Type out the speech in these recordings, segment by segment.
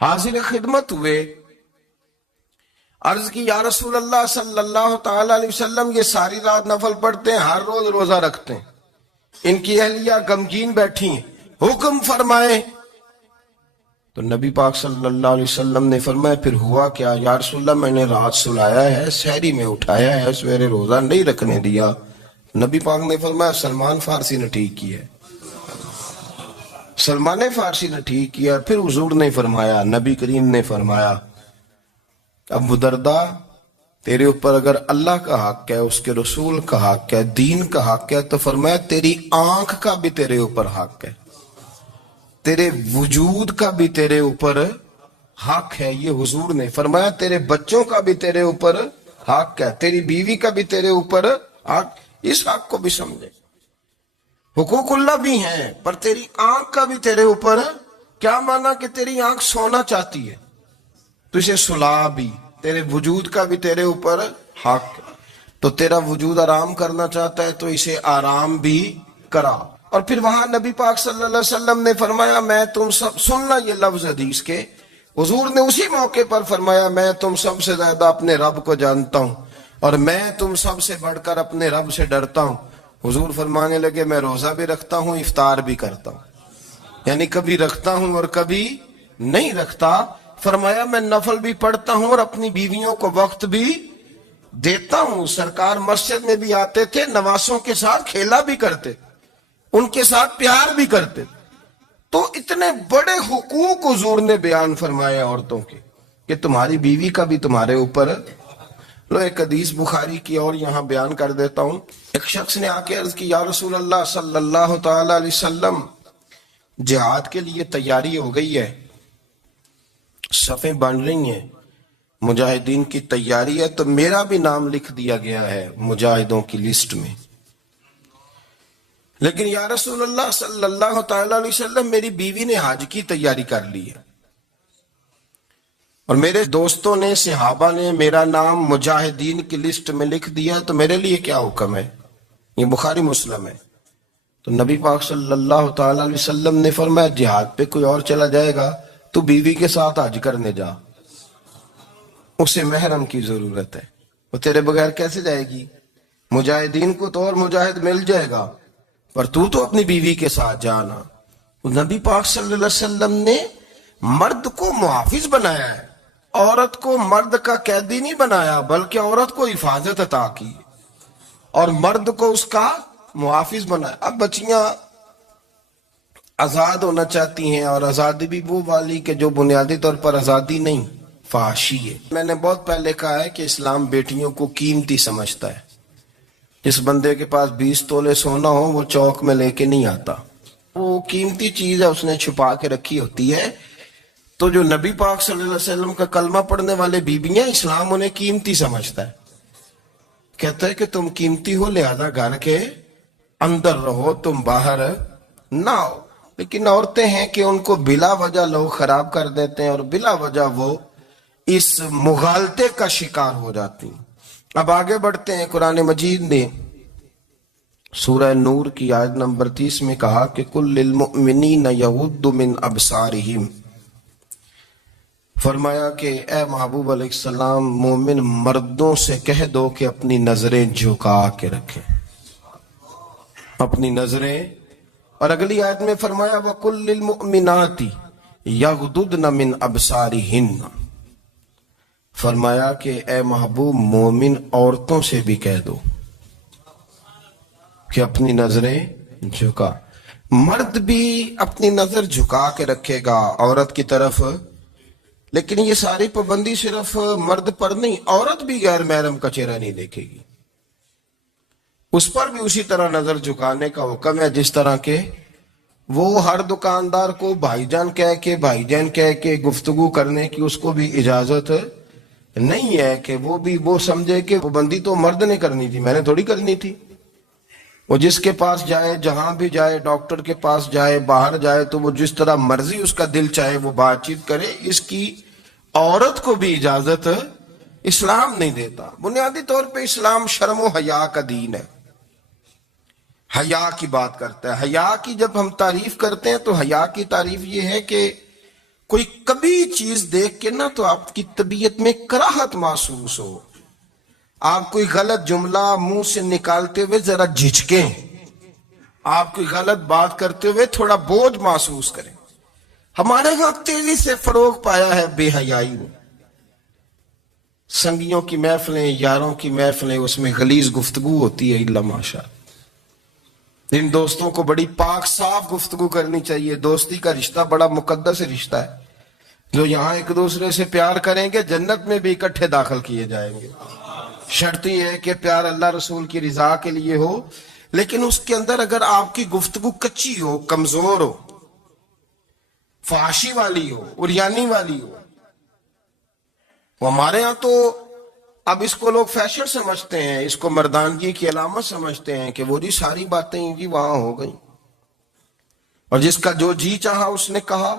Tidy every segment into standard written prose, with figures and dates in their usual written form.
حاضر خدمت ہوئے، عرض کی یا رسول اللہ صلی اللہ تعالی علیہ وسلم یہ ساری رات نفل پڑھتے ہیں، ہر روز روزہ رکھتے ہیں، ان کی اہلیہ غمگین بیٹھی ہیں، حکم فرمائیں۔ تو نبی پاک صلی اللہ علیہ وسلم نے فرمایا پھر ہوا کیا؟ یا رسول اللہ میں نے رات سلایا ہے، سحری میں اٹھایا ہے، سویرے روزہ نہیں رکھنے دیا۔ نبی پاک نے فرمایا سلمان فارسی نے ٹھیک کیا ہے، سلمان فارسی نے ٹھیک کیا۔ پھر حضور نے فرمایا، نبی کریم نے فرمایا ابو درداء تیرے اوپر اگر اللہ کا حق ہے، اس کے رسول کا حق ہے، دین کا حق ہے، تو فرمایا تیری آنکھ کا بھی تیرے اوپر حق ہے، تیرے وجود کا بھی تیرے اوپر حق ہے۔ یہ حضور نے فرمایا تیرے بچوں کا بھی تیرے اوپر حق ہے، تیری بیوی کا بھی تیرے اوپر حق۔ اس حق کو بھی سمجھے، حقوق اللہ بھی ہیں، پر تیری آنکھ کا بھی تیرے اوپر کیا مانا کہ تیری آنکھ سونا چاہتی ہے تو اسے سلا بھی، تیرے وجود کا بھی تیرے اوپر حق ہے، تو تیرا وجود آرام کرنا چاہتا ہے تو اسے آرام بھی کرا۔ اور پھر وہاں نبی پاک صلی اللہ علیہ وسلم نے فرمایا میں تم سب سننا، یہ لفظ حدیث کے حضور نے اسی موقع پر فرمایا میں تم سب سے زیادہ اپنے رب کو جانتا ہوں اور میں تم سب سے بڑھ کر اپنے رب سے ڈرتا ہوں۔ حضور فرمانے لگے میں روزہ بھی رکھتا ہوں، افطار بھی کرتا ہوں، یعنی کبھی رکھتا ہوں اور کبھی نہیں رکھتا۔ فرمایا میں نفل بھی پڑھتا ہوں اور اپنی بیویوں کو وقت بھی دیتا ہوں۔ سرکار مسجد میں بھی آتے تھے، نواسوں کے ساتھ کھیلا بھی کرتے، ان کے ساتھ پیار بھی کرتے۔ تو اتنے بڑے حقوق حضور نے بیان فرمائے عورتوں کے کہ تمہاری بیوی کا بھی تمہارے اوپر۔ لو ایک حدیث بخاری کی اور یہاں بیان کر دیتا ہوں۔ ایک شخص نے آ کے عرض کی یا رسول اللہ صلی اللہ تعالی علیہ وسلم جہاد کے لیے تیاری ہو گئی ہے، صفیں بن رہی ہیں، مجاہدین کی تیاری ہے، تو میرا بھی نام لکھ دیا گیا ہے مجاہدوں کی لسٹ میں، لیکن یا رسول اللہ صلی اللہ تعالی علیہ وسلم میری بیوی نے حج کی تیاری کر لی ہے اور میرے دوستوں نے صحابہ نے میرا نام مجاہدین کی لسٹ میں لکھ دیا، تو میرے لیے کیا حکم ہے؟ یہ بخاری مسلم ہے۔ تو نبی پاک صلی اللہ تعالی علیہ وسلم نے فرمایا جہاد پہ کوئی اور چلا جائے گا تو بیوی کے ساتھ حج کرنے جا، اسے محرم کی ضرورت ہے، وہ تیرے بغیر کیسے جائے گی؟ مجاہدین کو تو اور مجاہد مل جائے گا، پر تو اپنی بیوی کے ساتھ جانا۔ نبی پاک صلی اللہ علیہ وسلم نے مرد کو محافظ بنایا ہے، عورت کو مرد کا قیدی نہیں بنایا، بلکہ عورت کو حفاظت عطا کی اور مرد کو اس کا محافظ بنایا۔ اب بچیاں آزاد ہونا چاہتی ہیں، اور آزادی بھی وہ والی کہ جو بنیادی طور پر آزادی نہیں، فحاشی ہے۔ میں نے بہت پہلے کہا ہے کہ اسلام بیٹیوں کو قیمتی سمجھتا ہے۔ جس بندے کے پاس 20 تولے سونا ہو وہ چوک میں لے کے نہیں آتا، وہ قیمتی چیز ہے، اس نے چھپا کے رکھی ہوتی ہے۔ تو جو نبی پاک صلی اللہ علیہ وسلم کا کلمہ پڑھنے والے بیویاں، اسلام انہیں قیمتی سمجھتا ہے، کہتا ہے کہ تم قیمتی ہو لہذا گھر کے اندر رہو، تم باہر نہ ہو۔ لیکن عورتیں ہیں کہ ان کو بلا وجہ لوگ خراب کر دیتے ہیں اور بلا وجہ وہ اس مغالطے کا شکار ہو جاتی ہیں۔ اب آگے بڑھتے ہیں۔ قرآن مجید نے سورہ نور کی آیت نمبر 30 میں کہا کہ کل للمؤمنین یغضوا من ابصارہم، فرمایا کہ اے محبوب علیہ السلام مومن مردوں سے کہہ دو کہ اپنی نظریں جھکا کے رکھیں، اپنی نظریں۔ اور اگلی آیت میں فرمایا وَقُلْ لِلْمُؤْمِنَاتِ يَغْضُضْنَ مِنْ أَبْصَارِهِنَّ، فرمایا کہ اے محبوب مومن عورتوں سے بھی کہہ دو کہ اپنی نظریں جھکا۔ مرد بھی اپنی نظر جھکا کے رکھے گا عورت کی طرف، لیکن یہ ساری پابندی صرف مرد پر نہیں، عورت بھی غیر محرم کا چہرہ نہیں دیکھے گی، اس پر بھی اسی طرح نظر جھکانے کا حکم ہے جس طرح کہ وہ ہر دکاندار کو بھائی جان کہہ کے گفتگو کرنے کی اس کو بھی اجازت نہیں ہے کہ وہ سمجھے کہ پابندی تو مرد نے کرنی تھی، میں نے تھوڑی کرنی تھی۔ وہ جس کے پاس جائے، جہاں بھی جائے، ڈاکٹر کے پاس جائے، باہر جائے، تو وہ جس طرح مرضی اس کا دل چاہے وہ بات چیت کرے، اس کی عورت کو بھی اجازت اسلام نہیں دیتا۔ بنیادی طور پہ اسلام شرم و حیا کا دین ہے، حیا کی بات کرتا ہے۔ حیا کی جب ہم تعریف کرتے ہیں تو حیا کی تعریف یہ ہے کہ کوئی کبھی چیز دیکھ کے نا تو آپ کی طبیعت میں کراہت محسوس ہو، آپ کوئی غلط جملہ منہ سے نکالتے ہوئے ذرا جھجکیں، آپ کوئی غلط بات کرتے ہوئے تھوڑا بوجھ محسوس کریں. ہمارے ہاں تیزی سے فروغ پایا ہے بے حیائی میں. سنگیوں کی محفلیں، یاروں کی محفلیں، اس میں غلیظ گفتگو ہوتی ہے الا ماشاء. ان دوستوں کو بڑی پاک صاف گفتگو کرنی چاہیے. دوستی کا رشتہ بڑا مقدس رشتہ ہے. جو یہاں ایک دوسرے سے پیار کریں گے جنت میں بھی اکٹھے داخل کیے جائیں گے. شرط یہ ہے کہ پیار اللہ رسول کی رضا کے لیے ہو، لیکن اس کے اندر اگر آپ کی گفتگو کچی ہو، کمزور ہو، فحاشی والی ہو، عریانی والی ہو. وہ ہمارے ہاں تو اب اس کو لوگ فیشن سمجھتے ہیں، اس کو مردانگی کی علامت سمجھتے ہیں کہ وہ جی ساری باتیں جی وہاں ہو گئی، اور جس کا جو جی چاہا اس نے کہا.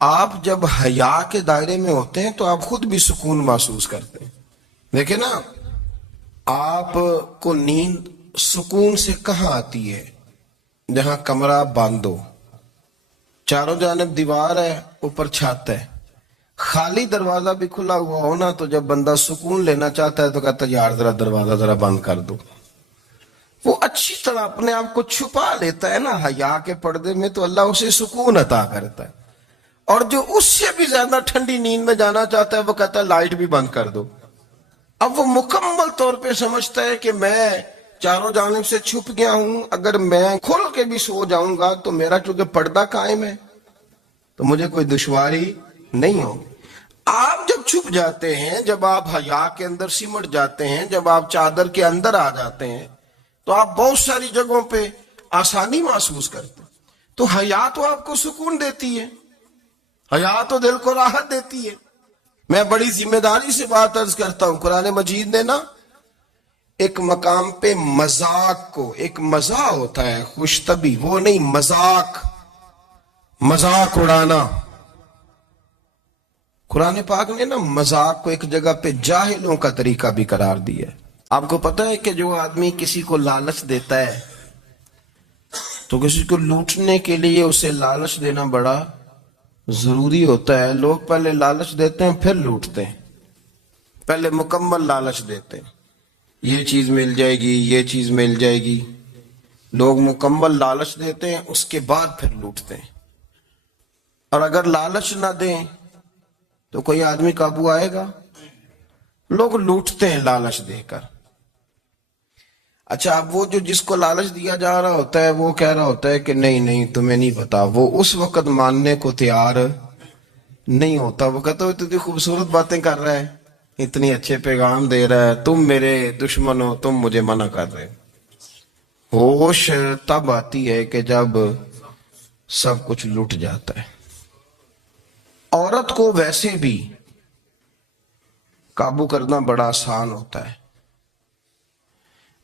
آپ جب حیا کے دائرے میں ہوتے ہیں تو آپ خود بھی سکون محسوس کرتے ہیں. دیکھیں نا، آپ کو نیند سکون سے کہاں آتی ہے؟ جہاں کمرہ بند ہو، چاروں جانب دیوار ہے، اوپر چھت ہے، خالی دروازہ بھی کھلا ہوا ہونا تو جب بندہ سکون لینا چاہتا ہے تو کہتا ہے یار ذرا دروازہ ذرا بند کر دو. وہ اچھی طرح اپنے آپ کو چھپا لیتا ہے نا حیا کے پردے میں، تو اللہ اسے سکون عطا کرتا ہے. اور جو اس سے بھی زیادہ ٹھنڈی نیند میں جانا چاہتا ہے وہ کہتا ہے لائٹ بھی بند کر دو. اب وہ مکمل طور پہ سمجھتا ہے کہ میں چاروں جانب سے چھپ گیا ہوں، اگر میں کھل کے بھی سو جاؤں گا تو میرا چونکہ پردہ قائم ہے تو مجھے کوئی دشواری نہیں ہوگی. آپ جب چھپ جاتے ہیں، جب آپ حیا کے اندر سمٹ جاتے ہیں، جب آپ چادر کے اندر آ جاتے ہیں تو آپ بہت ساری جگہوں پہ آسانی محسوس کرتے ہیں. تو حیا تو آپ کو سکون دیتی ہے، حیا تو دل کو راحت دیتی ہے. میں بڑی ذمہ داری سے بات عرض کرتا ہوں، قرآن مجید نے نا ایک مقام پہ مذاق کو، ایک مزاح ہوتا ہے خوش طبی، وہ نہیں، مذاق اڑانا. قرآن پاک نے نا مذاق کو ایک جگہ پہ جاہلوں کا طریقہ بھی قرار دیا ہے. آپ کو پتہ ہے کہ جو آدمی کسی کو لالچ دیتا ہے تو کسی کو لوٹنے کے لیے اسے لالچ دینا بڑا ضروری ہوتا ہے. لوگ پہلے لالچ دیتے ہیں پھر لوٹتے ہیں. پہلے مکمل لالچ دیتے ہیں، یہ چیز مل جائے گی، یہ چیز مل جائے گی. لوگ مکمل لالچ دیتے ہیں، اس کے بعد پھر لوٹتے ہیں. اور اگر لالچ نہ دیں تو کوئی آدمی قابو آئے گا؟ لوگ لوٹتے ہیں لالچ دے کر. اچھا، اب وہ جو جس کو لالچ دیا جا رہا ہوتا ہے وہ کہہ رہا ہوتا ہے کہ نہیں نہیں تمہیں نہیں پتا، وہ اس وقت ماننے کو تیار نہیں ہوتا. وہ کہتا ہے اتنی خوبصورت باتیں کر رہا ہے، اتنی اچھے پیغام دے رہا ہے، تم میرے دشمن ہو، تم مجھے منع کر رہے ہو. ہوش تب آتی ہے کہ جب سب کچھ لٹ جاتا ہے. عورت کو ویسے بھی قابو کرنا بڑا آسان ہوتا ہے.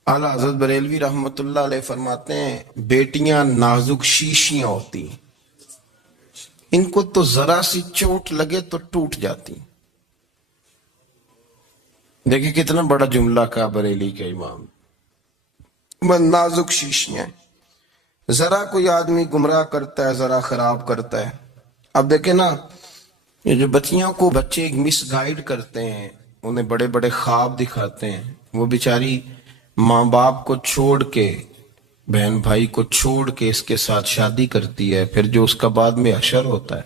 اعلیٰ حضرت بریلوی رحمت اللہ علیہ فرماتے ہیں بیٹیاں نازک شیشیاں ہوتی ہیں، ان کو تو ذرا سی چوٹ لگے تو ٹوٹ جاتی. دیکھیں کتنا بڑا جملہ کا بریلی کے امام، نازک شیشیاں. ذرا کوئی آدمی گمراہ کرتا ہے، ذرا خراب کرتا ہے. اب دیکھیں نا، یہ جو بچیوں کو بچے مس گائیڈ کرتے ہیں، انہیں بڑے بڑے خواب دکھاتے ہیں، وہ بیچاری ماں باپ کو چھوڑ کے، بہن بھائی کو چھوڑ کے اس کے ساتھ شادی کرتی ہے. پھر جو اس کا بعد میں حشر ہوتا ہے،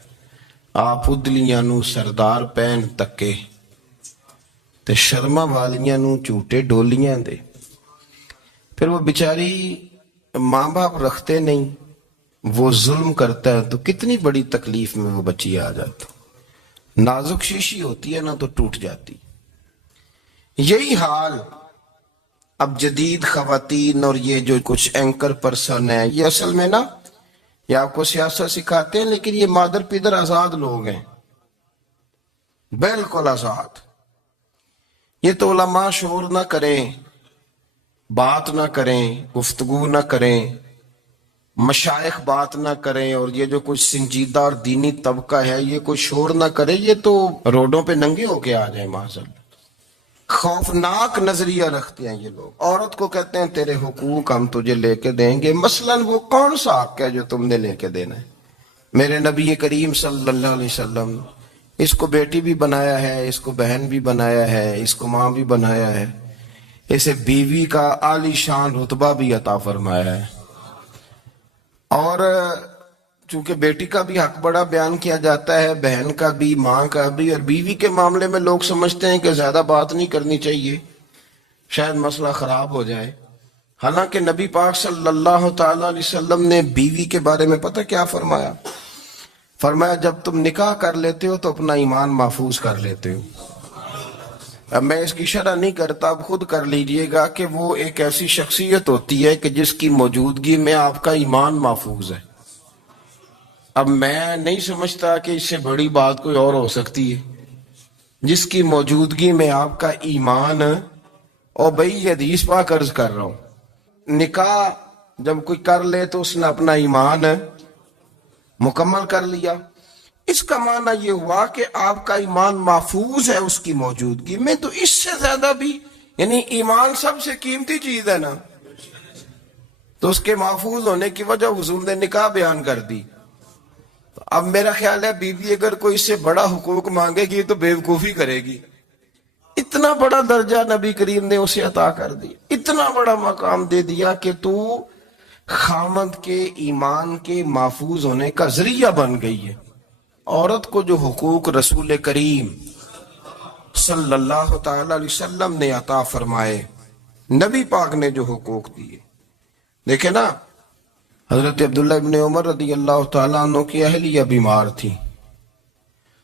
آپ ادلیاں نو سردار پہن تکے تے شرما والیاں نو جھوٹے ڈولیاں دے. پھر وہ بیچاری ماں باپ رکھتے نہیں، وہ ظلم کرتا ہے، تو کتنی بڑی تکلیف میں وہ بچی آ جاتی. نازک شیشی ہوتی ہے نا تو ٹوٹ جاتی. یہی حال اب جدید خواتین اور یہ جو کچھ اینکر پرسن ہیں، یہ اصل میں نا یہ آپ کو سیاست سکھاتے ہیں، لیکن یہ مادر پیدر آزاد لوگ ہیں، بالکل آزاد. یہ تو علماء شعور نہ کریں، بات نہ کریں، گفتگو نہ کریں، مشائخ بات نہ کریں، اور یہ جو کچھ سنجیدہ اور دینی طبقہ ہے یہ کوئی شور نہ کرے، یہ تو روڈوں پہ ننگے ہو کے آ جائیں. معاذ اللہ، خوفناک نظریہ رکھتے ہیں یہ لوگ. عورت کو کہتے ہیں تیرے حقوق ہم تجھے لے کے دیں گے. مثلاً وہ کون سا حق ہے جو تم نے لے کے دینا ہے؟ میرے نبی کریم صلی اللہ علیہ وسلم اس کو بیٹی بھی بنایا ہے، اس کو بہن بھی بنایا ہے، اس کو ماں بھی بنایا ہے، اسے بیوی کا عالی شان رتبہ بھی عطا فرمایا ہے۔ اور چونکہ بیٹی کا بھی حق بڑا بیان کیا جاتا ہے، بہن کا بھی، ماں کا بھی، اور بیوی کے معاملے میں لوگ سمجھتے ہیں کہ زیادہ بات نہیں کرنی چاہیے، شاید مسئلہ خراب ہو جائے۔ حالانکہ نبی پاک صلی اللہ تعالی علیہ وسلم نے بیوی کے بارے میں پتہ کیا فرمایا؟ فرمایا جب تم نکاح کر لیتے ہو تو اپنا ایمان محفوظ کر لیتے ہو۔ اب میں اس کی شرح نہیں کرتا، اب خود کر لیجئے گا کہ وہ ایک ایسی شخصیت ہوتی ہے کہ جس کی موجودگی میں آپ کا ایمان محفوظ ہے۔ اب میں نہیں سمجھتا کہ اس سے بڑی بات کوئی اور ہو سکتی ہے، جس کی موجودگی میں آپ کا ایمان، اور بھئی یہ حدیث پاک عرض کر رہا ہوں، نکاح جب کوئی کر لے تو اس نے اپنا ایمان مکمل کر لیا۔ اس کا معنی یہ ہوا کہ آپ کا ایمان محفوظ ہے اس کی موجودگی میں، تو اس سے زیادہ بھی، یعنی ایمان سب سے قیمتی چیز ہے نا، تو اس کے محفوظ ہونے کی وجہ حضور نے نکاح بیان کر دی۔ اب میرا خیال ہے بیوی اگر کوئی اس سے بڑا حقوق مانگے گی تو بیوقوفی کرے گی۔ اتنا بڑا درجہ نبی کریم نے اسے عطا کر دیا، اتنا بڑا مقام دے دیا کہ تو خامد کے ایمان کے محفوظ ہونے کا ذریعہ بن گئی ہے۔ عورت کو جو حقوق رسول کریم صلی اللہ تعالی علیہ وسلم نے عطا فرمائے، نبی پاک نے جو حقوق دیے، دیکھیں نا، حضرت عبداللہ ابن عمر رضی اللہ تعالیٰ عنہ کی اہلیہ بیمار تھی،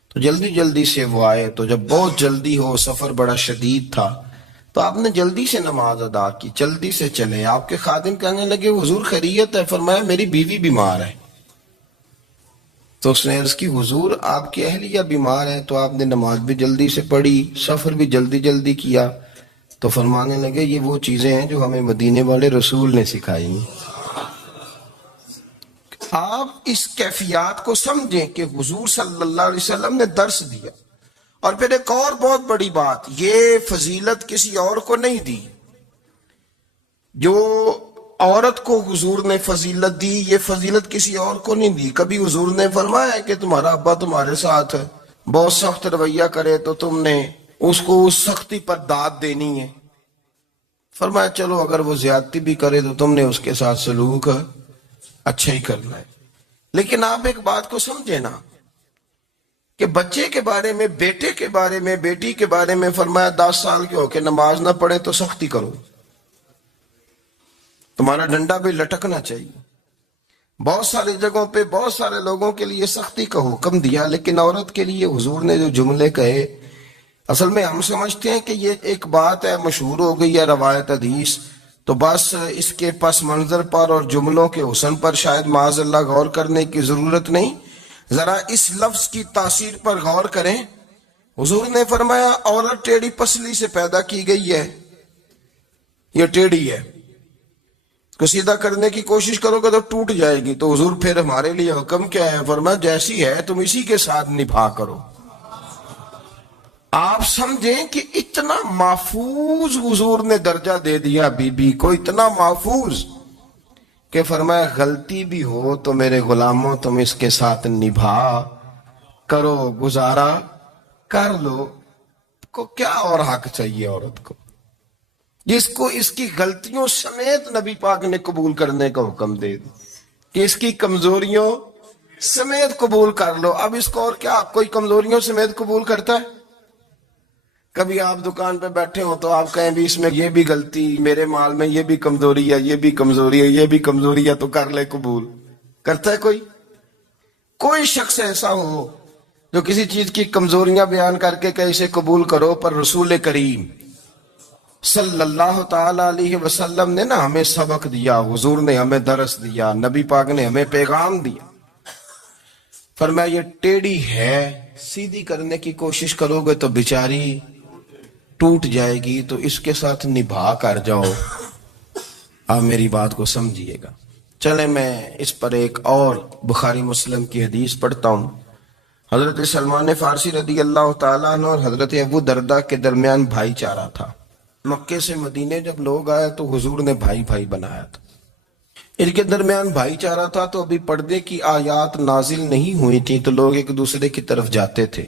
تو جلدی سے وہ آئے، تو جب بہت جلدی ہو، سفر بڑا شدید تھا، تو آپ نے جلدی سے نماز ادا کی، جلدی سے چلے۔ آپ کے خادم کہنے لگے حضور خیریت ہے؟ فرمایا میری بیوی بیمار ہے۔ تو اس نے عرض کی حضور آپ کی اہلیہ بیمار ہے، تو آپ نے نماز بھی جلدی سے پڑھی، سفر بھی جلدی کیا۔ تو فرمانے لگے یہ وہ چیزیں ہیں جو ہمیں مدینے والے رسول نے سکھائی۔ آپ اس کیفیات کو سمجھیں کہ حضور صلی اللہ علیہ وسلم نے درس دیا۔ اور پھر ایک اور بہت بڑی بات، یہ فضیلت کسی اور کو نہیں دی، جو عورت کو حضور نے فضیلت دی، یہ فضیلت کسی اور کو نہیں دی۔ کبھی حضور نے فرمایا کہ تمہارا ابا تمہارے ساتھ بہت سخت رویہ کرے تو تم نے اس کو اس سختی پر داد دینی ہے؟ فرمایا چلو اگر وہ زیادتی بھی کرے تو تم نے اس کے ساتھ سلوک اچھا ہی کرنا ہے۔ لیکن آپ ایک بات کو سمجھے نا کہ بچے کے بارے میں، بیٹے کے بارے میں، بیٹی کے بارے میں فرمایا 10 سال کے ہو کے نماز نہ پڑھے تو سختی کرو، تمہارا ڈنڈا بھی لٹکنا چاہیے۔ بہت ساری جگہوں پہ بہت سارے لوگوں کے لیے سختی کا حکم دیا، لیکن عورت کے لیے حضور نے جو جملے کہے، اصل میں ہم سمجھتے ہیں کہ یہ ایک بات ہے، مشہور ہو گئی ہے روایت حدیث، تو بس اس کے پس منظر پر اور جملوں کے حسن پر شاید معاذ اللہ غور کرنے کی ضرورت نہیں۔ ذرا اس لفظ کی تاثیر پر غور کریں۔ حضور نے فرمایا عورت ٹیڑھی پسلی سے پیدا کی گئی ہے، یہ ٹیڑھی ہے، کو سیدھا کرنے کی کوشش کرو گے تو ٹوٹ جائے گی۔ تو حضور پھر ہمارے لیے حکم کیا ہے؟ فرمایا جیسی ہے تم اسی کے ساتھ نبھا کرو۔ آپ سمجھیں کہ اتنا محفوظ حضور نے درجہ دے دیا بی بی کو، اتنا محفوظ کہ فرمایا غلطی بھی ہو تو میرے غلاموں تم اس کے ساتھ نبھا کرو، گزارا کر لو۔ کو کیا اور حق چاہیے عورت کو، جس کو اس کی غلطیوں سمیت نبی پاک نے قبول کرنے کا حکم دے دی کہ اس کی کمزوریوں سمیت قبول کر لو۔ اب اس کو اور کیا، کوئی کمزوریوں سمیت قبول کرتا ہے؟ کبھی آپ دکان پہ بیٹھے ہو تو آپ کہیں بھی اس میں یہ بھی غلطی، میرے مال میں یہ بھی کمزوری ہے، یہ بھی کمزوری ہے، یہ بھی کمزوری ہے، تو کر لے قبول۔ کرتا ہے کوئی؟ کوئی شخص ایسا ہو جو کسی چیز کی کمزوریاں بیان کر کے کہ اسے قبول کرو؟ پر رسول کریم صلی اللہ تعالی علیہ وسلم نے نا ہمیں سبق دیا، حضور نے ہمیں درس دیا، نبی پاک نے ہمیں پیغام دیا۔ فرمایا یہ ٹیڑھی ہے، سیدھی کرنے کی کوشش کرو گے تو بیچاری ٹوٹ جائے گی، تو اس کے ساتھ نبھا کر جاؤ۔ آپ میری بات کو سمجھیے گا۔ چلیں میں اس پر ایک اور بخاری مسلم کی حدیث پڑھتا ہوں۔ حضرت سلمان فارسی رضی اللہ تعالیٰ عنہ اور حضرت ابو دردہ کے درمیان بھائی چارہ تھا۔ مکے سے مدینے جب لوگ آئے تو حضور نے بھائی بھائی بنایا تھا۔ ان کے درمیان بھائی چارہ تھا تو ابھی پردے کی آیات نازل نہیں ہوئی تھی تو لوگ ایک دوسرے کی طرف جاتے تھے.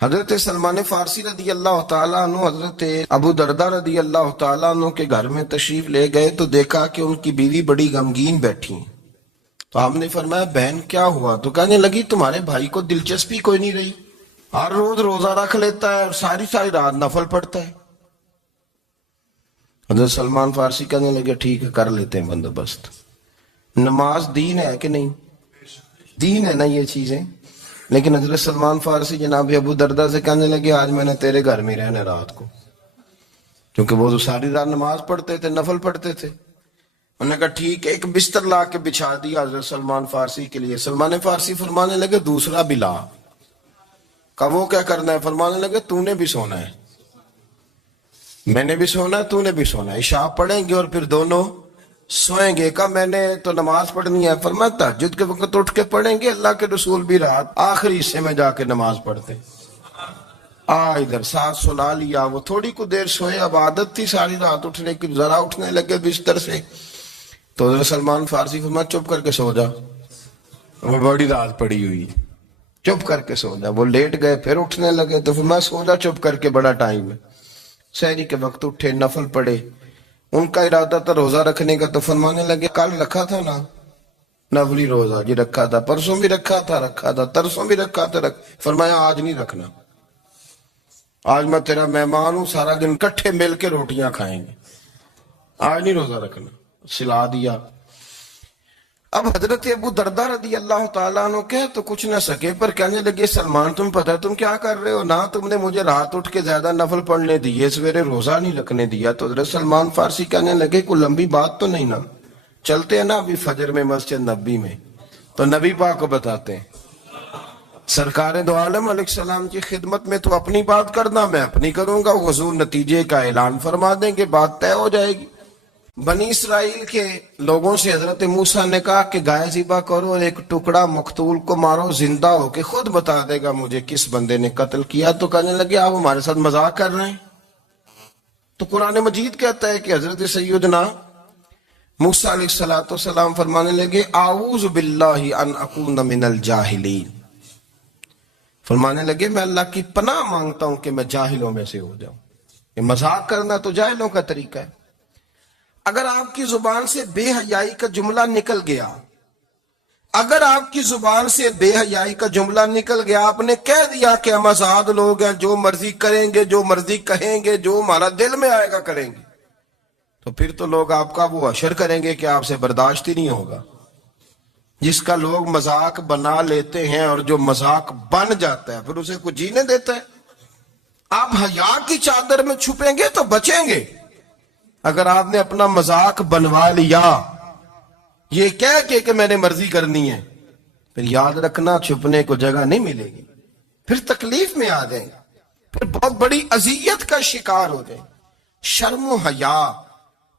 حضرت سلمان فارسی رضی اللہ تعالیٰ عنہ حضرت ابو دردہ رضی اللہ تعالیٰ عنہ کے گھر میں تشریف لے گئے تو دیکھا کہ ان کی بیوی بڑی غمگین بیٹھی ہیں. تو ہم نے فرمایا بہن کیا ہوا؟ تو کہنے لگی تمہارے بھائی کو دلچسپی کوئی نہیں رہی، ہر روز روزہ رکھ لیتا ہے اور ساری رات نفل پڑھتا ہے. حضرت سلمان فارسی کہنے لگے ٹھیک ہے کر لیتے ہیں بندوبست. نماز دین ہے کہ نہیں؟ دین ہے نا یہ چیزیں. لیکن حضرت سلمان فارسی جناب ابو دردہ سے کہنے لگے آج میں نے تیرے گھر میں رہنا رات کو، کیونکہ وہ تو ساری رات نماز پڑھتے تھے، نفل پڑھتے تھے. انہوں نے کہا ٹھیک ہے. ایک بستر لا کے بچھا دیا حضرت سلمان فارسی کے لیے. سلمان فارسی فرمانے لگے دوسرا بھی لا. کہا وہ کیا کرنا ہے؟ فرمانے لگے تو نے بھی سونا ہے، میں نے بھی سونا ہے، تو نے بھی سونا ہے. عشاء پڑھیں گے اور پھر دونوں سوئیں گے. کہا میں نے تو نماز پڑھنی ہے. فرمایا تہجد کے وقت اٹھ کے پڑھیں گے، اللہ کے رسول بھی رات آخری حصے میں جا کے نماز پڑھتے. ادھر ساتھ سلا لیا. وہ تھوڑی کو دیر سوئے، اب عادت تھی ساری رات اٹھنے کی، ذرا اٹھنے لگے بستر سے تو حضرت سلمان فارسی فرمایا چپ کر کے سو جا، وہ بڑی رات پڑی ہوئی، چپ کر کے سو جا. وہ لیٹ گئے، پھر اٹھنے لگے تو فرمایا سو جا چپ کر کے، بڑا ٹائم ہے. سحری کے وقت اٹھے، نفل پڑھے. ان کا ارادہ تھا روزہ رکھنے کا تو فرمانے لگے کل رکھا تھا نا نفلی روزہ؟ جی رکھا تھا. پرسوں بھی رکھا تھا، ترسوں بھی رکھا تھا. فرمایا آج نہیں رکھنا، آج میں تیرا مہمان ہوں، سارا دن کٹھے مل کے روٹیاں کھائیں گے، آج نہیں روزہ رکھنا. سلا دیا. اب حضرت ابو دردہ رضی اللہ تعالیٰ عنہ کہہ تو کچھ نہ سکے، پر کہنے لگے سلمان تم پتہ تم کیا کر رہے ہو؟ نہ تم نے مجھے رات اٹھ کے زیادہ نفل پڑھنے دیے، سویرے روزہ نہیں رکھنے دیا. تو حضرت سلمان فارسی کہنے لگے کوئی لمبی بات تو نہیں نا، چلتے ہیں نا ابھی فجر میں مسجد نبی میں تو نبی پاک کو بتاتے ہیں. سرکار دو عالم علیہ السلام کی خدمت میں تو اپنی بات کرنا، میں اپنی کروں گا. حضور نتیجے کا اعلان فرما دیں گے، بات طے ہو جائے گی. بنی اسرائیل کے لوگوں سے حضرت موسیٰ نے کہا کہ گائے ذبح کرو اور ایک ٹکڑا مقتول کو مارو، زندہ ہو کے خود بتا دے گا مجھے کس بندے نے قتل کیا. تو کہنے لگے آپ ہمارے ساتھ مذاق کر رہے ہیں. تو قرآن مجید کہتا ہے کہ حضرت سیدنا موسیٰ علیہ السلام فرمانے لگے اعوذ باللہ ان اکون من الجاہلین. فرمانے لگے میں اللہ کی پناہ مانگتا ہوں کہ میں جاہلوں میں سے ہو جاؤں. یہ مذاق کرنا تو جاہلوں کا طریقہ ہے. اگر آپ کی زبان سے بے حیائی کا جملہ نکل گیا، اگر آپ کی زبان سے بے حیائی کا جملہ نکل گیا، آپ نے کہہ دیا کہ ہم آزاد لوگ ہیں، جو مرضی کریں گے، جو مرضی کہیں گے، جو ہمارا دل میں آئے گا کریں گے، تو پھر تو لوگ آپ کا وہ حشر کریں گے کہ آپ سے برداشت ہی نہیں ہوگا. جس کا لوگ مذاق بنا لیتے ہیں اور جو مذاق بن جاتا ہے پھر اسے کچھ جینے دیتا ہے. آپ حیا کی چادر میں چھپیں گے تو بچیں گے. اگر آپ نے اپنا مذاق بنوا لیا یہ کہہ کے کہ میں نے مرضی کرنی ہے، پھر یاد رکھنا چھپنے کو جگہ نہیں ملے گی، پھر تکلیف میں آ جائیں گے، پھر بہت بڑی اذیت کا شکار ہو جائیں. شرم و حیا،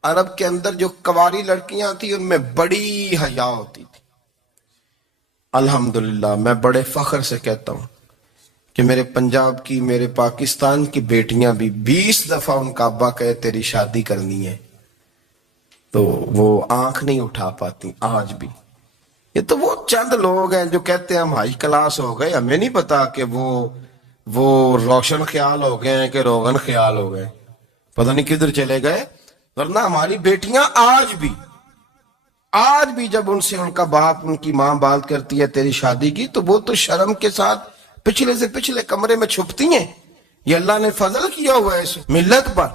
عرب کے اندر جو کنواری لڑکیاں تھیں ان میں بڑی حیا ہوتی تھی. الحمدللہ میں بڑے فخر سے کہتا ہوں کہ میرے پنجاب کی، میرے پاکستان کی بیٹیاں بھی 20 دفعہ ان کا ابا کہے تیری شادی کرنی ہے تو وہ آنکھ نہیں اٹھا پاتی آج بھی. یہ تو وہ چند لوگ ہیں جو کہتے ہیں ہم ہائی کلاس ہو گئے، ہمیں نہیں پتا کہ وہ روشن خیال ہو گئے ہیں کہ روغن خیال ہو گئے، پتہ نہیں کدھر چلے گئے. ورنہ ہماری بیٹیاں آج بھی جب ان سے ان کا باپ، ان کی ماں بات کرتی ہے تیری شادی کی تو وہ تو شرم کے ساتھ پچھلے سے پچھلے کمرے میں چھپتی ہیں. یہ اللہ نے فضل کیا ہوا ہے اس ملت پر.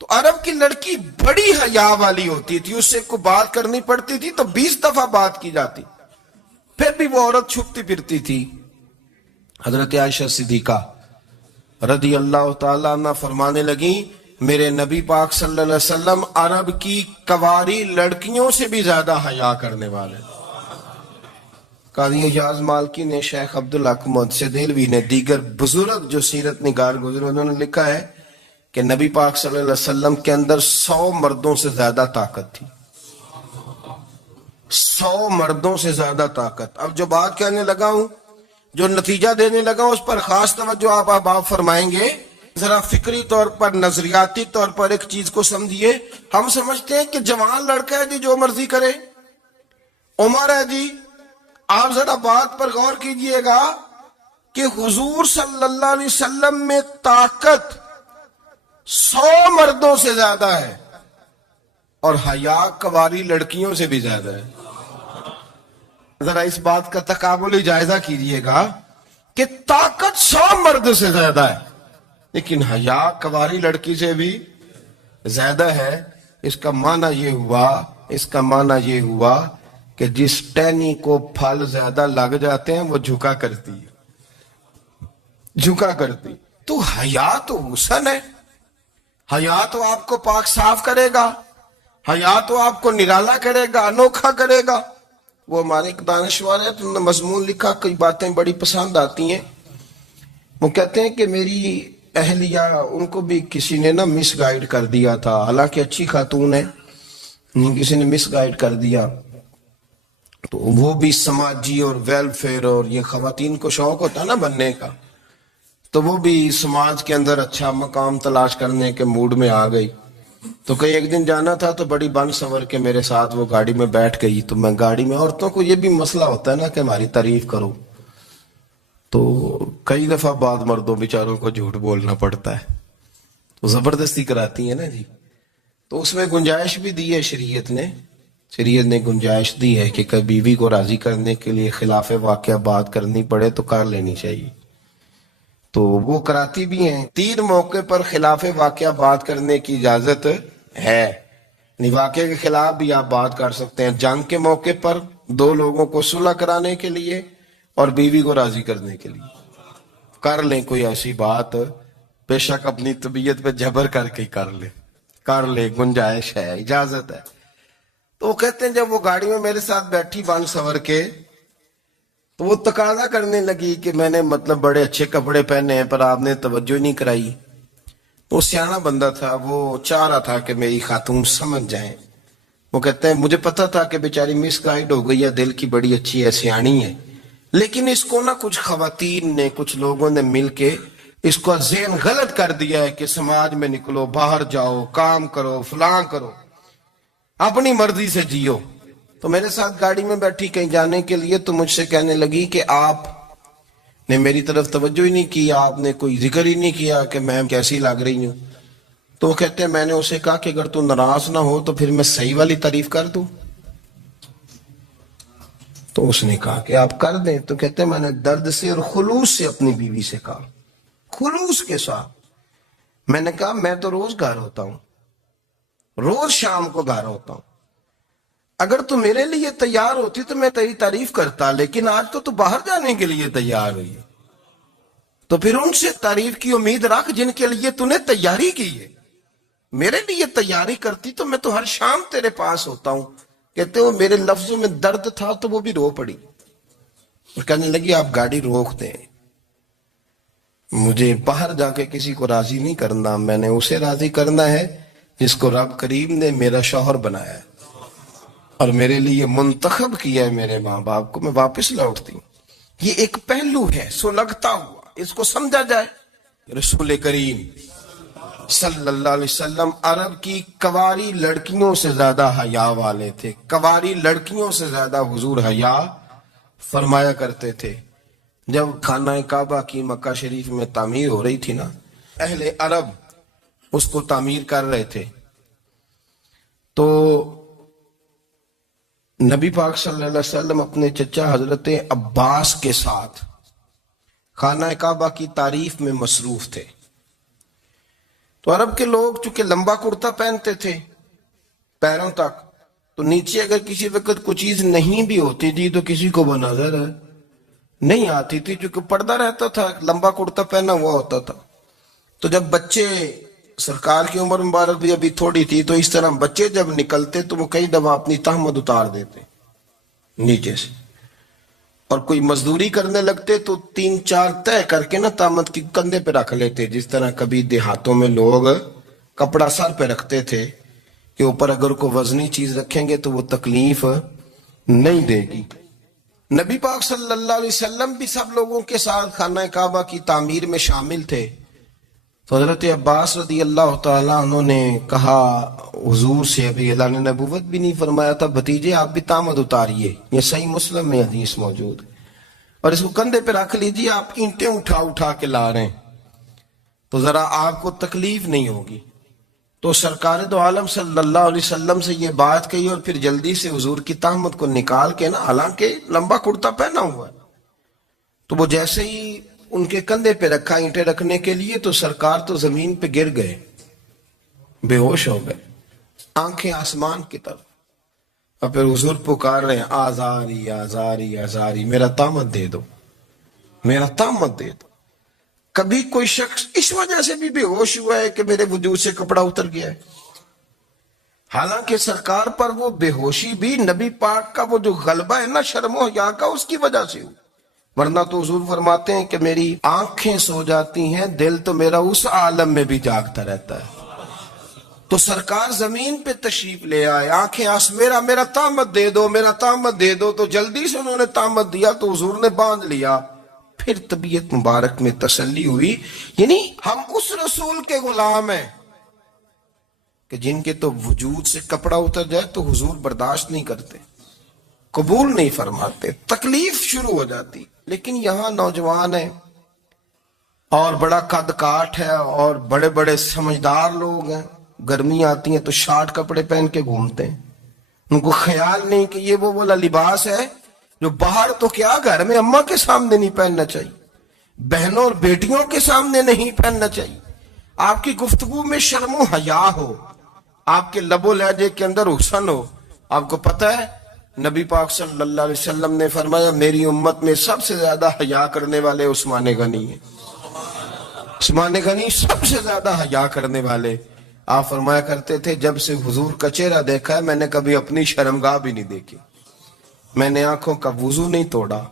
تو عرب کی لڑکی بڑی حیا والی ہوتی تھی، اس سے کوئی بات کرنی پڑتی تھی تو 20 دفعہ بات کی جاتی، پھر بھی وہ عورت چھپتی پھرتی تھی. حضرت عائشہ صدیقہ رضی اللہ تعالیٰ عنہ فرمانے لگیں میرے نبی پاک صلی اللہ علیہ وسلم عرب کی کنواری لڑکیوں سے بھی زیادہ حیا کرنے والے. قاضی اعجاز مالکی نے، شیخ عبدالحق محدث دہلوی نے، دیگر بزرگ جو سیرت نگار گزرے انہوں نے لکھا ہے کہ نبی پاک صلی اللہ علیہ وسلم کے اندر 100 مردوں سے زیادہ طاقت تھی. 100 مردوں سے زیادہ طاقت. اب جو بات کہنے لگا ہوں، جو نتیجہ دینے لگا ہوں، اس پر خاص توجہ آپ فرمائیں گے. ذرا فکری طور پر، نظریاتی طور پر ایک چیز کو سمجھیے. ہم سمجھتے ہیں کہ جوان لڑکا ہے جی جو مرضی کرے، عمر ہے جی. آپ ذرا بات پر غور کیجئے گا کہ حضور صلی اللہ علیہ وسلم میں طاقت 100 مردوں سے زیادہ ہے اور حیا کنواری لڑکیوں سے بھی زیادہ ہے. ذرا اس بات کا تقابلی جائزہ کیجئے گا کہ طاقت 100 مرد سے زیادہ ہے لیکن حیا کنواری لڑکی سے بھی زیادہ ہے. اس کا معنی یہ ہوا کہ جس ٹہنی کو پھل زیادہ لگ جاتے ہیں وہ جھکا کرتی. تو حیا تو حسن ہے، حیا تو آپ کو پاک صاف کرے گا، حیا تو آپ کو نرالا کرے گا، انوکھا کرے گا. وہ ہمارے ایک دانشور ہے، تو انہوں نے مضمون لکھا، کئی باتیں بڑی پسند آتی ہیں. وہ کہتے ہیں کہ میری اہلیہ، ان کو بھی کسی نے مس گائیڈ کر دیا تھا، حالانکہ اچھی خاتون ہے، کسی نے مس گائیڈ کر دیا. تو وہ بھی سماجی اور ویلفیئر اور یہ خواتین کو شوق ہوتا نا بننے کا، تو وہ بھی سماج کے اندر اچھا مقام تلاش کرنے کے موڈ میں آ گئی. تو کئی ایک دن جانا تھا تو بڑی بن سنور کے میرے ساتھ وہ گاڑی میں بیٹھ گئی. تو میں گاڑی میں، عورتوں کو یہ بھی مسئلہ ہوتا ہے نا کہ ہماری تعریف کرو، تو کئی دفعہ بعض مردوں بیچاروں کو جھوٹ بولنا پڑتا ہے، تو زبردستی کراتی ہیں نا جی. تو اس میں گنجائش بھی دی ہے شریعت نے گنجائش دی ہے کہ کبھی بیوی کو راضی کرنے کے لیے خلاف واقعہ بات کرنی پڑے تو کر لینی چاہیے. تو وہ کراتی بھی ہیں. 3 موقع پر خلاف واقعہ بات کرنے کی اجازت ہے، واقعے کے خلاف بھی آپ بات کر سکتے ہیں. جنگ کے موقع پر 2 لوگوں کو صلح کرانے کے لیے اور بیوی کو راضی کرنے کے لیے کر لیں کوئی ایسی بات، بے شک اپنی طبیعت پہ جبر کر کے کر لیں، گنجائش ہے، اجازت ہے. تو وہ کہتے ہیں جب وہ گاڑی میں میرے ساتھ بیٹھی بن سنور کے، تو وہ تقاضا کرنے لگی کہ میں نے بڑے اچھے کپڑے پہنے ہیں پر آپ نے توجہ نہیں کرائی. وہ سیانا بندہ تھا، وہ چاہ رہا تھا کہ میری خاتون سمجھ جائیں. وہ کہتے ہیں مجھے پتا تھا کہ بیچاری مس گائیڈ ہو گئی ہے، دل کی بڑی اچھی ہے، سیانی ہے، لیکن اس کو کچھ خواتین نے، کچھ لوگوں نے مل کے اس کو ذہن غلط کر دیا ہے کہ سماج میں نکلو، باہر جاؤ، کام کرو، فلاں کرو، اپنی مرضی سے جیو. تو میرے ساتھ گاڑی میں بیٹھی کہیں جانے کے لیے، تو مجھ سے کہنے لگی کہ آپ نے میری طرف توجہ ہی نہیں کی، آپ نے کوئی ذکر ہی نہیں کیا کہ میں کیسی لگ رہی ہوں. تو وہ کہتے ہیں میں نے اسے کہا کہ اگر تو ناراض نہ ہو تو پھر میں صحیح والی تعریف کر دوں. تو اس نے کہا کہ آپ کر دیں. تو کہتے ہیں میں نے درد سے اور خلوص سے اپنی بیوی سے کہا، خلوص کے ساتھ. میں نے کہا میں تو روز گھر ہوتا ہوں، روز شام کو گھر ہوتا ہوں، اگر تو میرے لیے تیار ہوتی تو میں تیری تعریف کرتا، لیکن آج تو باہر جانے کے لیے تیار ہوئی، تو پھر ان سے تعریف کی امید رکھ جن کے لیے تو نے تیاری کی ہے. میرے لیے تیاری کرتی تو میں تو ہر شام تیرے پاس ہوتا ہوں. کہتے ہو میرے لفظوں میں درد تھا تو وہ بھی رو پڑی اور کہنے لگی آپ گاڑی روک دیں، مجھے باہر جا کے کسی کو راضی نہیں کرنا، میں نے اسے راضی کرنا ہے جس کو رب کریم نے میرا شوہر بنایا ہے اور میرے لیے منتخب کیا ہے میرے ماں باپ کو. میں واپس لوٹتی ہوں. یہ ایک پہلو ہے سلگتا ہوا، اس کو سمجھا جائے. رسول کریم صلی اللہ علیہ وسلم عرب کی کنواری لڑکیوں سے زیادہ حیا والے تھے، کنواری لڑکیوں سے زیادہ حضور حیا فرمایا کرتے تھے. جب خانہ کعبہ کی مکہ شریف میں تعمیر ہو رہی تھی نا، اہل عرب اس کو تعمیر کر رہے تھے، تو نبی پاک صلی اللہ علیہ وسلم اپنے چچا حضرت عباس کے ساتھ خانہ کعبہ کی تعریف میں مصروف تھے. تو عرب کے لوگ چونکہ لمبا کرتا پہنتے تھے پیروں تک، تو نیچے اگر کسی وقت کوئی چیز نہیں بھی ہوتی تھی تو کسی کو وہ نظر نہیں آتی تھی، چونکہ پردہ رہتا تھا، لمبا کرتا پہنا ہوا ہوتا تھا. تو جب بچے، سرکار کی عمر مبارک بھی ابھی تھوڑی تھی، تو اس طرح بچے جب نکلتے تو وہ کئی دفعہ اپنی تہمت اتار دیتے نیچے سے، اور کوئی مزدوری کرنے لگتے تو 3-4 طے کر کے تہمت کی کندھے پہ رکھ لیتے، جس طرح کبھی دیہاتوں میں لوگ کپڑا سر پہ رکھتے تھے کہ اوپر اگر کوئی وزنی چیز رکھیں گے تو وہ تکلیف نہیں دے گی. نبی پاک صلی اللہ علیہ وسلم بھی سب لوگوں کے ساتھ خانہ کعبہ کی تعمیر میں شامل تھے. تو حضرت عباس رضی اللہ تعالیٰ عنہ نے کہا حضور سے، ابھی اللہ نے نبوت بھی نہیں فرمایا تھا، بھتیجے آپ بھی تامد اتاریے، یہ صحیح مسلم میں حدیث موجود ہے، اور اس کو کندھے پہ رکھ لیجیے، آپ اینٹیں اٹھا اٹھا کے لا رہے ہیں تو ذرا آپ کو تکلیف نہیں ہوگی۔ تو سرکار دو عالم صلی اللہ علیہ وسلم سے یہ بات کہی، اور پھر جلدی سے حضور کی تہمت کو نکال کے نا، حالانکہ لمبا کرتا پہنا ہوا ہے، تو وہ جیسے ہی ان کے کندھے پہ رکھا اینٹیں رکھنے کے لیے، تو سرکار تو زمین پہ گر گئے، بے ہوش ہو گئے، آنکھیں آسمان کی طرف، اور پھر حضور پکار رہے ہیں آزاری آزاری آزاری، میرا تامت دے دو، میرا تامت دے دو۔ کبھی کوئی شخص اس وجہ سے بھی بے ہوش ہوا ہے کہ میرے وجود سے کپڑا اتر گیا ہے؟ حالانکہ سرکار پر وہ بے ہوشی بھی نبی پاک کا وہ جو غلبہ ہے نا شرم و حیا کا، اس کی وجہ سے ہوئی، ورنہ تو حضور فرماتے ہیں کہ میری آنکھیں سو جاتی ہیں، دل تو میرا اس عالم میں بھی جاگتا رہتا ہے۔ تو سرکار زمین پہ تشریف لے آئے، آنکھیں میرا تامت دے دو، میرا تامت دے دو، تو جلدی سے انہوں نے تامت دیا تو حضور نے باندھ لیا۔ پھر طبیعت مبارک میں تسلی ہوئی، یعنی ہم اس رسول کے غلام ہیں کہ جن کے تو وجود سے کپڑا اتر جائے تو حضور برداشت نہیں کرتے، قبول نہیں فرماتے، تکلیف شروع ہو جاتی۔ لیکن یہاں نوجوان ہیں اور بڑا قد کاٹ ہے اور بڑے بڑے سمجھدار لوگ ہیں، گرمی آتی ہیں تو شارٹ کپڑے پہن کے گھومتے ہیں، ان کو خیال نہیں کہ یہ وہ والا لباس ہے جو باہر تو کیا گھر میں اماں کے سامنے نہیں پہننا چاہیے، بہنوں اور بیٹیوں کے سامنے نہیں پہننا چاہیے۔ آپ کی گفتگو میں شرم و حیا ہو، آپ کے لب و لہجے کے اندر حسن ہو۔ آپ کو پتہ ہے نبی پاک صلی اللہ علیہ وسلم نے فرمایا میری امت میں سب سے زیادہ حیا کرنے والے عثمان غنی ہیں، عثمان غنی سب سے زیادہ حیا کرنے والے۔ آپ فرمایا کرتے تھے جب سے حضور کا چہرہ دیکھا ہے میں نے کبھی اپنی شرمگاہ بھی نہیں دیکھی، میں نے آنکھوں کا وضو نہیں توڑا،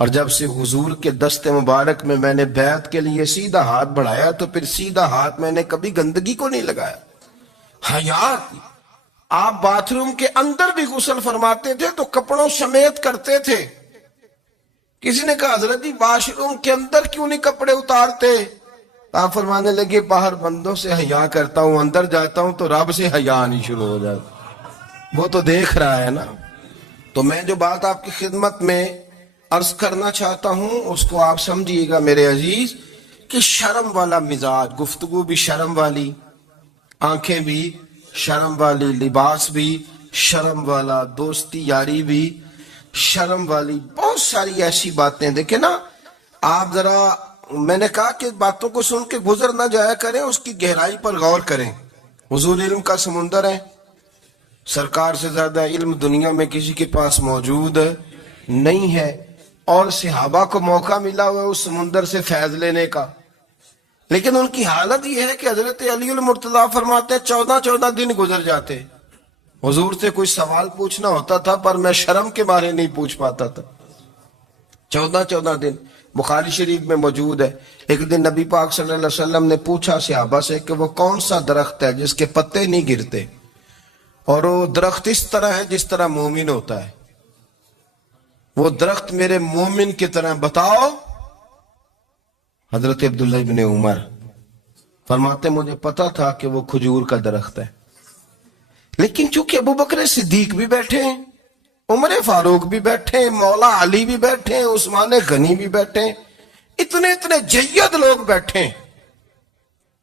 اور جب سے حضور کے دست مبارک میں نے بیعت کے لیے سیدھا ہاتھ بڑھایا تو پھر سیدھا ہاتھ میں نے کبھی گندگی کو نہیں لگایا۔ حیات، آپ باتھ روم کے اندر بھی غسل فرماتے تھے تو کپڑوں سمیت کرتے تھے۔ کسی نے کہا حضرت جی واش روم کے اندر کیوں نہیں کپڑے اتارتے؟ آپ فرمانے لگے باہر بندوں سے حیا کرتا ہوں، اندر جاتا ہوں تو رب سے حیا نہیں شروع ہو جاتا، وہ تو دیکھ رہا ہے نا۔ تو میں جو بات آپ کی خدمت میں عرض کرنا چاہتا ہوں اس کو آپ سمجھیے گا میرے عزیز، کہ شرم والا مزاج، گفتگو بھی شرم والی، آنکھیں بھی شرم والی، لباس بھی شرم والا، دوستی یاری بھی شرم والی، بہت ساری ایسی باتیں۔ دیکھیں نا آپ ذرا، میں نے کہا کہ باتوں کو سن کے گزر نہ جایا کریں، اس کی گہرائی پر غور کریں۔ حضور علم کا سمندر ہے، سرکار سے زیادہ علم دنیا میں کسی کے پاس موجود نہیں ہے، اور صحابہ کو موقع ملا ہوا اس سمندر سے فیض لینے کا، لیکن ان کی حالت یہ ہے کہ حضرت علی المرتضیٰ فرماتے ہیں 14 دن گزر جاتے، حضور سے کوئی سوال پوچھنا ہوتا تھا پر میں شرم کے بارے نہیں پوچھ پاتا تھا۔ 14 دن بخاری شریف میں موجود ہے۔ ایک دن نبی پاک صلی اللہ علیہ وسلم نے پوچھا صحابہ سے کہ وہ کون سا درخت ہے جس کے پتے نہیں گرتے، اور وہ درخت اس طرح ہے جس طرح مومن ہوتا ہے، وہ درخت میرے مومن کی طرح بتاؤ۔ حضرت عبداللہ ابن عمر فرماتے مجھے پتا تھا کہ وہ کھجور کا درخت ہے، لیکن چونکہ ابو بکر صدیق بھی بیٹھے ہیں، عمر فاروق بھی بیٹھے ہیں، مولا علی بھی بیٹھے ہیں، عثمان غنی بھی بیٹھے ہیں، اتنے جید لوگ بیٹھے ہیں،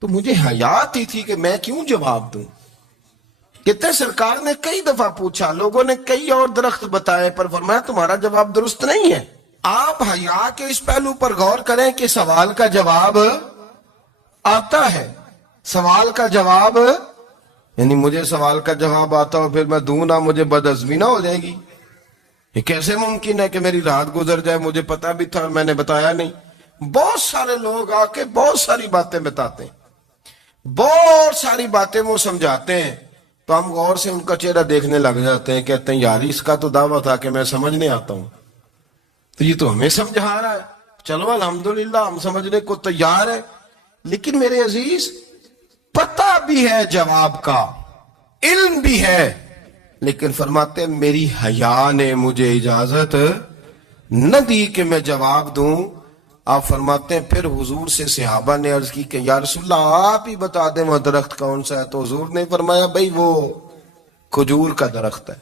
تو مجھے حیات ہی تھی کہ میں کیوں جواب دوں۔ کہتے ہیں سرکار نے کئی دفعہ پوچھا، لوگوں نے کئی اور درخت بتائے، پر فرمایا تمہارا جواب درست نہیں ہے۔ آپ حیا کے اس پہلو پر غور کریں کہ سوال کا جواب آتا ہے، سوال کا جواب، یعنی مجھے سوال کا جواب آتا ہو پھر میں دوں نہ، مجھے بدعزمی نہ ہو جائے گی؟ یہ کیسے ممکن ہے کہ میری رات گزر جائے، مجھے پتا بھی تھا اور میں نے بتایا نہیں؟ بہت سارے لوگ آ کے بہت ساری باتیں بتاتے ہیں، بہت ساری باتیں وہ سمجھاتے ہیں، تو ہم غور سے ان کا چہرہ دیکھنے لگ جاتے ہیں، کہتے ہیں یار اس کا تو دعویٰ تھا کہ میں سمجھنے آتا ہوں، تو یہ تو ہمیں سمجھا رہا ہے، چلو الحمدللہ ہم سمجھنے کو تیار ہے۔ لیکن میرے عزیز پتہ بھی ہے جواب کا، علم بھی ہے، لیکن فرماتے ہیں میری حیا نے مجھے اجازت نہ دی کہ میں جواب دوں، آپ فرماتے ہیں پھر حضور سے صحابہ نے عرض کی کہ یا رسول اللہ آپ ہی بتا دیں وہ درخت کون سا ہے، تو حضور نے فرمایا بھئی وہ کھجور کا درخت ہے۔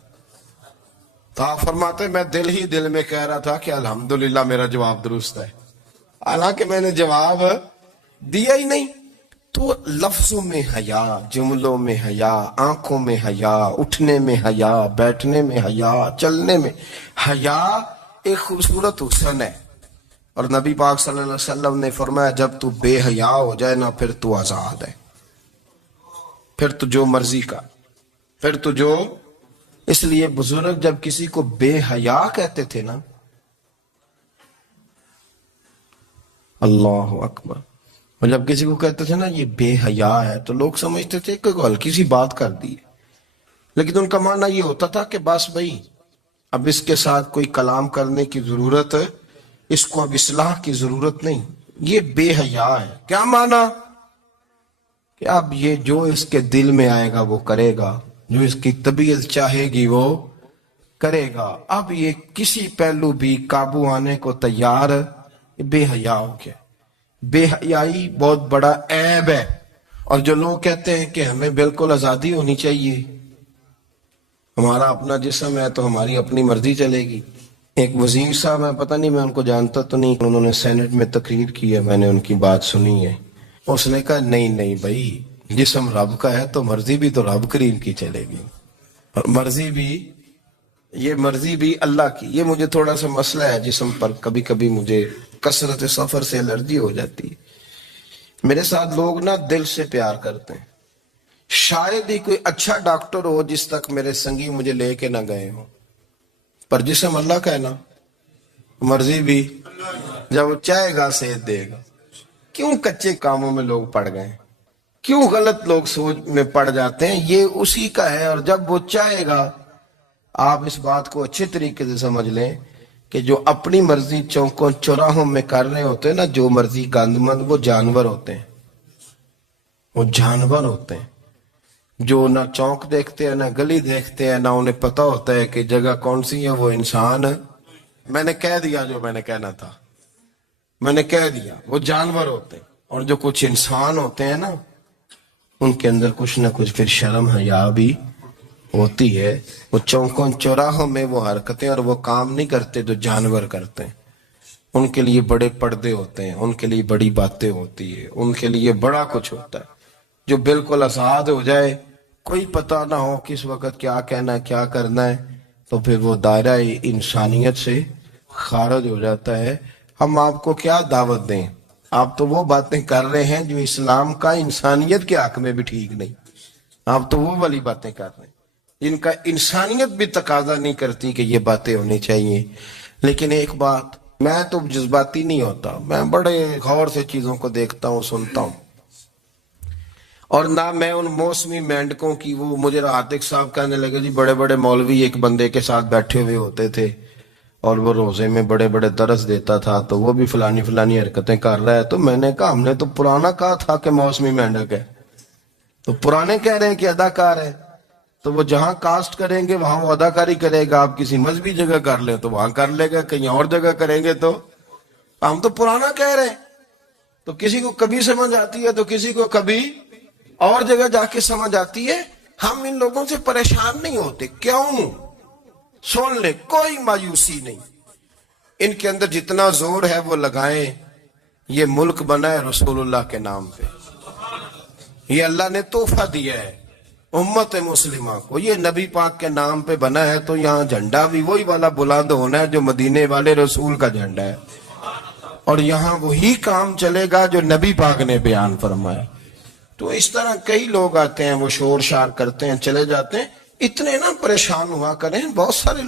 تو آپ فرماتے ہیں میں دل میں کہہ رہا تھا کہ الحمدللہ میرا جواب درست ہے، حالانکہ میں نے جواب دیا ہی نہیں۔ تو لفظوں میں حیا، جملوں میں حیا، آنکھوں میں حیا، اٹھنے میں حیا، بیٹھنے میں حیا، چلنے میں حیا ایک خوبصورت حسن ہے۔ اور نبی پاک صلی اللہ علیہ وسلم نے فرمایا جب تو بے حیا ہو جائے نا پھر تو آزاد ہے، پھر تو جو مرضی کا، پھر تو جو۔ اس لیے بزرگ جب کسی کو بے حیا کہتے تھے نا، اللہ اکبر، اور جب کسی کو کہتے تھے نا یہ بے حیا ہے تو لوگ سمجھتے تھے کہ ہلکی سی بات کر دی ہے، لیکن ان کا معنی یہ ہوتا تھا کہ بس بھئی اب اس کے ساتھ کوئی کلام کرنے کی ضرورت ہے، اس کو اب اصلاح کی ضرورت نہیں، یہ بے حیا ہے۔ کیا معنی؟ کہ اب یہ جو اس کے دل میں آئے گا وہ کرے گا، جو اس کی طبیعت چاہے گی وہ کرے گا، اب یہ کسی پہلو بھی قابو آنے کو تیار، بے حیا ہو گیا۔ بے حیائی بہت بڑا عیب ہے، اور جو لوگ کہتے ہیں کہ ہمیں بالکل آزادی ہونی چاہیے، ہمارا اپنا جسم ہے تو ہماری اپنی مرضی چلے گی۔ ایک وزیر صاحب ہیں، پتہ نہیں میں ان کو جانتا تو نہیں، انہوں نے سینٹ میں تقریر کی ہے، میں نے ان کی بات سنی ہے۔ اس نے کہا نہیں بھائی، جسم رب کا ہے تو مرضی بھی تو رب کریم کی چلے گی، اور مرضی بھی اللہ کی۔ یہ مجھے تھوڑا سا مسئلہ ہے جسم پر، کبھی کبھی مجھے کثرت سفر سے الرجی ہو جاتی ہے۔ میرے ساتھ لوگ نا دل سے پیار کرتے ہیں، شاید ہی کوئی اچھا ڈاکٹر ہو جس تک میرے سنگی مجھے لے کے نہ گئے ہوں، پر جسم اللہ کا ہے نا، مرضی بھی جب وہ چاہے گا صحت دے گا۔ کیوں کچے کاموں میں لوگ پڑ گئے، کیوں غلط لوگ سوچ میں پڑ جاتے ہیں، یہ اسی کا ہے۔ اور جب وہ چاہے گا، آپ اس بات کو اچھے طریقے سے سمجھ لیں کہ جو اپنی مرضی چوکوں چوراہوں میں کر رہے ہوتے ہیں نا، جو مرضی گند مند، وہ جانور ہوتے ہیں، وہ جانور ہوتے ہیں جو نہ چوک دیکھتے ہیں نہ گلی دیکھتے ہیں، نہ انہیں پتہ ہوتا ہے کہ جگہ کون سی ہے۔ وہ انسان، میں نے کہہ دیا جو میں نے کہنا تھا، میں نے کہہ دیا، وہ جانور ہوتے ہیں۔ اور جو کچھ انسان ہوتے ہیں نا، ان کے اندر کچھ نہ کچھ پھر شرم حیا بھی ہوتی ہے۔ وہ چوکوں چوراہوں میں وہ حرکتیں اور وہ کام نہیں کرتے جو جانور کرتے ہیں۔ ان کے لیے بڑے پردے ہوتے ہیں، ان کے لیے بڑی باتیں ہوتی ہے، ان کے لیے بڑا کچھ ہوتا ہے۔ جو بالکل آزاد ہو جائے، کوئی پتہ نہ ہو کس وقت کیا کہنا ہے کیا کرنا ہے، تو پھر وہ دائرہ انسانیت سے خارج ہو جاتا ہے۔ ہم آپ کو کیا دعوت دیں؟ آپ تو وہ باتیں کر رہے ہیں جو اسلام کا انسانیت کے حق میں بھی ٹھیک نہیں، آپ تو وہ والی باتیں کر رہے ہیں جن کا انسانیت بھی تقاضا نہیں کرتی کہ یہ باتیں ہونی چاہیے۔ لیکن ایک بات، میں تو جذباتی نہیں ہوتا، میں بڑے غور سے چیزوں کو دیکھتا ہوں، سنتا ہوں، اور نہ میں ان موسمی مینڈکوں کی۔ وہ مجھے عاتق صاحب کہنے لگے جی بڑے بڑے مولوی ایک بندے کے ساتھ بیٹھے ہوئے ہوتے تھے اور وہ روزے میں بڑے بڑے درس دیتا تھا تو وہ بھی فلانی حرکتیں کر رہا ہے۔ تو میں نے کہا ہم نے تو پرانا کہا تھا کہ موسمی مینڈک ہے، تو پرانے کہہ رہے ہیں کہ اداکار ہے، تو وہ جہاں کاسٹ کریں گے وہاں وہ اداکاری کرے گا۔ آپ کسی مذہبی جگہ کر لیں تو وہاں کر لے گا، کہیں اور جگہ کریں گے تو ہم تو پرانا کہہ رہے ہیں۔ تو کسی کو کبھی سمجھ آتی ہے تو کسی کو کبھی اور جگہ جا کے سمجھ آتی ہے۔ ہم ان لوگوں سے پریشان نہیں ہوتے، کیوں؟ سن لے، کوئی مایوسی نہیں، ان کے اندر جتنا زور ہے وہ لگائیں۔ یہ ملک بنا ہے رسول اللہ کے نام پہ، یہ اللہ نے تحفہ دیا ہے امت مسلمہ کو، یہ نبی پاک کے نام پہ بنا ہے، تو یہاں جھنڈا بھی وہی والا بلند ہونا ہے جو مدینے والے رسول کا جھنڈا ہے، اور یہاں وہی کام چلے گا جو نبی پاک نے بیان فرمایا۔ تو اس طرح کئی لوگ آتے ہیں، وہ شور شار کرتے ہیں، چلے جاتے ہیں، اتنے نہ پریشان ہوا کریں، بہت سارے لوگ